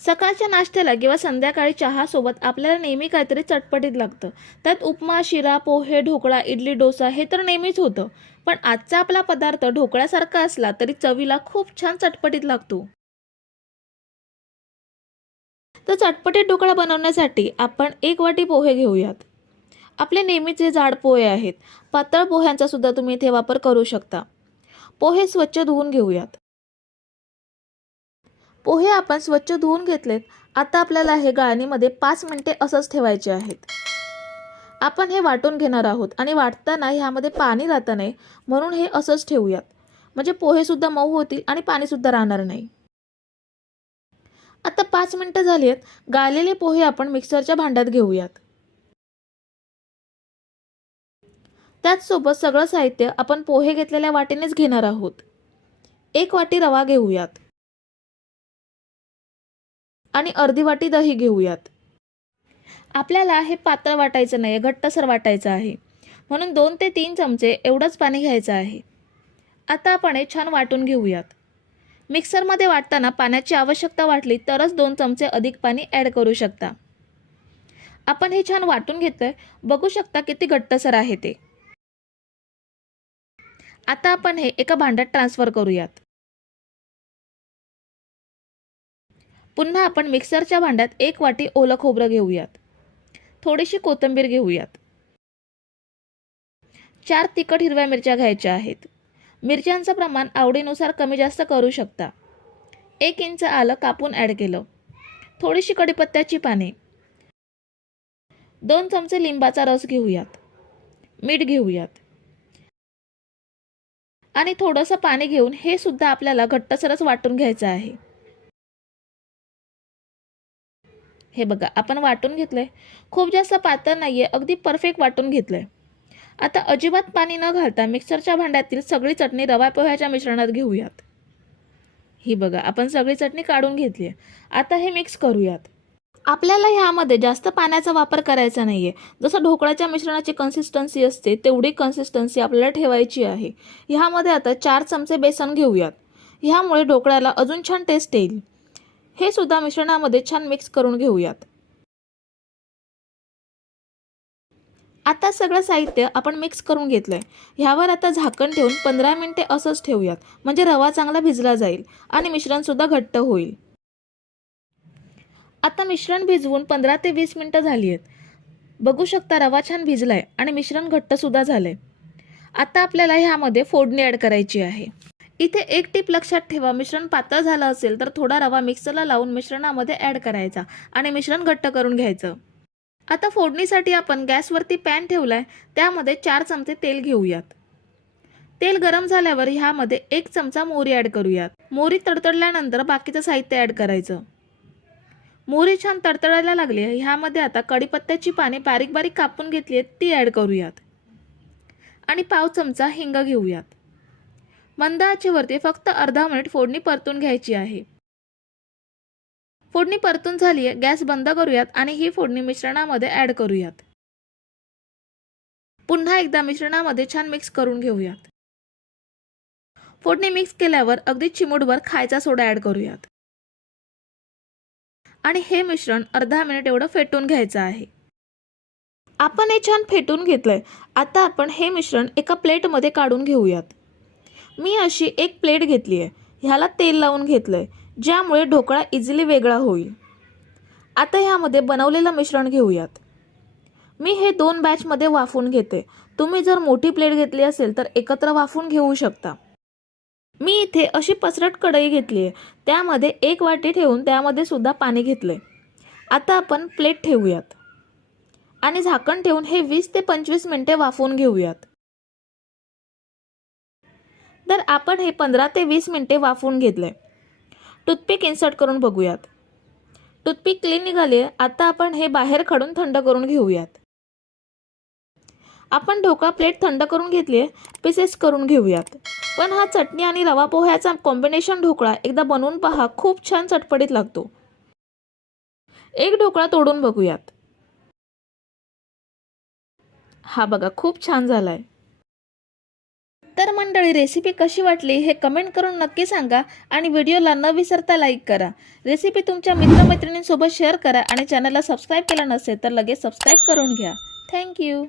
सकाळच्या नाश्त्याला किंवा संध्याकाळी चहासोबत आपल्याला नेहमी काहीतरी चटपटीत लागतं. त्यात उपमा, शिरा, पोहे, ढोकळा, इडली, डोसा हे तर नेहमीच होतं. पण आजचा आपला पदार्थ ढोकळ्यासारखा असला तरी चवीला खूप छान चटपटीत लागतो. तर चटपटीत ढोकळा बनवण्यासाठी आपण 1 वाटी पोहे घेऊयात. आपले नेहमीचे जाड पोहे आहेत. पातळ पोह्यांचा सुद्धा तुम्ही इथे वापर करू शकता. पोहे स्वच्छ धुवून घेऊयात. पोहे आपण स्वच्छ धुवून घेतलेत. आता आपल्याला हे गाळणीमध्ये 5 मिनिटे असंच ठेवायचे आहेत. आपण हे वाटून घेणार आहोत आणि वाटताना ह्यामध्ये पाणी राहतं नाही, म्हणून हे असंच ठेवूयात. म्हणजे पोहे सुद्धा मऊ होतील आणि पाणी सुद्धा राहणार नाही. आता 5 मिनिटं झाली आहेत. गाळलेले पोहे आपण मिक्सरच्या भांड्यात घेऊयात. त्याचसोबत सगळं साहित्य आपण पोहे घेतलेल्या वाटीनेच घेणार आहोत. 1 वाटी रवा घेऊयात आणि अर्धी वाटी दही घेऊयात. आपल्याला हे पातळ वाटायचं नाही, घट्टसर वाटायचं आहे. म्हणून 2 ते 3 चमचे एवढंच पाणी घ्यायचं आहे. आता आपण हे छान वाटून घेऊयात. मिक्सरमध्ये वाटताना पाण्याची आवश्यकता वाटली तरच 2 चमचे अधिक पाणी ॲड करू शकता. आपण हे छान वाटून घेतलंय. बघू शकता किती घट्टसर आहे ते. आता आपण हे एका भांड्यात ट्रान्सफर करूयात. पुन्हा आपण मिक्सरच्या भांड्यात 1 वाटी ओलं खोबरं घेऊयात. थोडीशी कोथिंबीर घेऊयात. 4 तिखट हिरव्या मिरच्या घ्यायच्या आहेत. मिरच्यांचं प्रमाण आवडीनुसार कमी जास्त करू शकता. 1 इंच आलं कापून ॲड केलं. थोडीशी कढीपत्त्याची पाने. 2 चमचे लिंबाचा रस घेऊयात. मीठ घेऊयात. आणि थोडंसं पाणी घेऊन हे सुद्धा आपल्याला घट्टसरच वाटून घ्यायचं आहे. हे बघा आपण वाटून घेतलंय. खूप जास्त पातळ नाहीये, अगदी परफेक्ट वाटून घेतलंय. आता अजिबात पाणी न घालता मिक्सरच्या भांड्यातील सगळी चटणी रवा पोह्याच्या मिश्रणात घेऊयात. ही बघा आपण सगळी चटणी काढून घेतली आहे. आता हे मिक्स करूयात. आपल्याला ह्यामध्ये जास्त पाण्याचा वापर करायचा नाहीये. जसं ढोकळ्याच्या मिश्रणाची कन्सिस्टन्सी असते तेवढी कन्सिस्टन्सी आपल्याला ठेवायची आहे. ह्यामध्ये आता 4 चमचे बेसन घेऊयात. ह्यामुळे ढोकळ्याला अजून छान टेस्ट येईल. हे सुद्धा मिश्रणामध्ये छान मिक्स करून घेऊयात. आता सगळं साहित्य आपण मिक्स करून घेतलंय. ह्यावर आता झाकण ठेवून 15 मिनिटे असंच ठेवूयात. म्हणजे रवा चांगला भिजला जाईल आणि मिश्रण सुद्धा घट्ट होईल. आता मिश्रण भिजवून 15 ते 20 मिनिटं झाली आहेत. बघू शकता रवा छान भिजलाय आणि मिश्रण घट्ट सुद्धा झालंय. आता आपल्याला ह्यामध्ये फोडणी ॲड करायची आहे. इथे एक टिप लक्षात ठेवा, मिश्रण पातळ झालं असेल तर थोडा रवा मिक्सरला लावून मिश्रणामध्ये ॲड करायचा आणि मिश्रण घट्ट करून घ्यायचं. आता फोडणीसाठी आपण गॅसवरती पॅन ठेवलाय. त्यामध्ये 4 चमचे तेल घेऊयात. तेल गरम झाल्यावर ह्यामध्ये 1 चमचा मोहरी ॲड करूयात. मोहरी तडतडल्यानंतर बाकीचं साहित्य ॲड करायचं. मोहरी छान तडतडायला लागली. ह्यामध्ये आता कढीपत्त्याची पाने बारीक बारीक कापून घेतली आहेत ती ॲड करूयात. आणि पाव चमचा हिंग घेऊयात. मंद आचेवरती फक्त अर्धा मिनिट फोडणी परतून घ्यायची आहे. फोडणी परतून झाली आहे. गॅस बंद करूयात आणि ही फोडणी मिश्रणामध्ये ॲड करूयात. पुन्हा एकदा मिश्रणामध्ये छान मिक्स करून घेऊयात. फोडणी मिक्स केल्यावर अगदी चिमूटभर खायचा सोडा ॲड करूयात. आणि हे मिश्रण अर्धा मिनिट एवढं फेटून घ्यायचं आहे. आपण हे छान फेटून घेतलंय. आता आपण हे मिश्रण एका प्लेटमध्ये काढून घेऊयात. मी अशी एक प्लेट घेतली आहे. ह्याला तेल लावून घेतलंय, ज्यामुळे ढोकळा इझिली वेगळा होईल. आता ह्यामध्ये बनवलेलं मिश्रण घेऊयात. मी हे 2 बॅचमध्ये वाफवून घेते. तुम्ही जर मोठी प्लेट घेतली असेल तर एकत्र वाफवून घेऊ शकता. मी इथे अशी पसरट कढई घेतली आहे. त्यामध्ये 1 वाटी ठेवून त्यामध्ये सुद्धा पाणी घेतलंय. आता आपण प्लेट ठेवूयात आणि झाकण ठेवून हे 20 ते 25 मिनिटे वाफवून घेऊयात. तर आपण हे 15 ते 20 मिनिटे वाफवून घेतलंय. टूथपिक इन्सर्ट करून बघूयात. टूथपिक क्लीन निघाली आहे. आता आपण हे बाहेर काढून थंड करून घेऊयात. आपण ढोकळा प्लेट थंड करून घेतली आहे. पीसेस करून घेऊयात. पण हा चटणी आणि रवा पोह्याचा कॉम्बिनेशन ढोकळा एकदा बनवून पहा, खूप छान चटपटीत लागतो. एक ढोकळा तोडून बघूयात. हा बघा खूप छान झालाय. तर मंडळी, रेसिपी कशी वाटली हे कमेंट करून नक्की सांगा आणि व्हिडिओला न विसरता लाईक करा. रेसिपी तुमच्या मित्रमैत्रिणींसोबत शेअर करा आणि चॅनलला सबस्क्राईब केलं नसेल तर लगेच सबस्क्राईब करून घ्या. थँक्यू.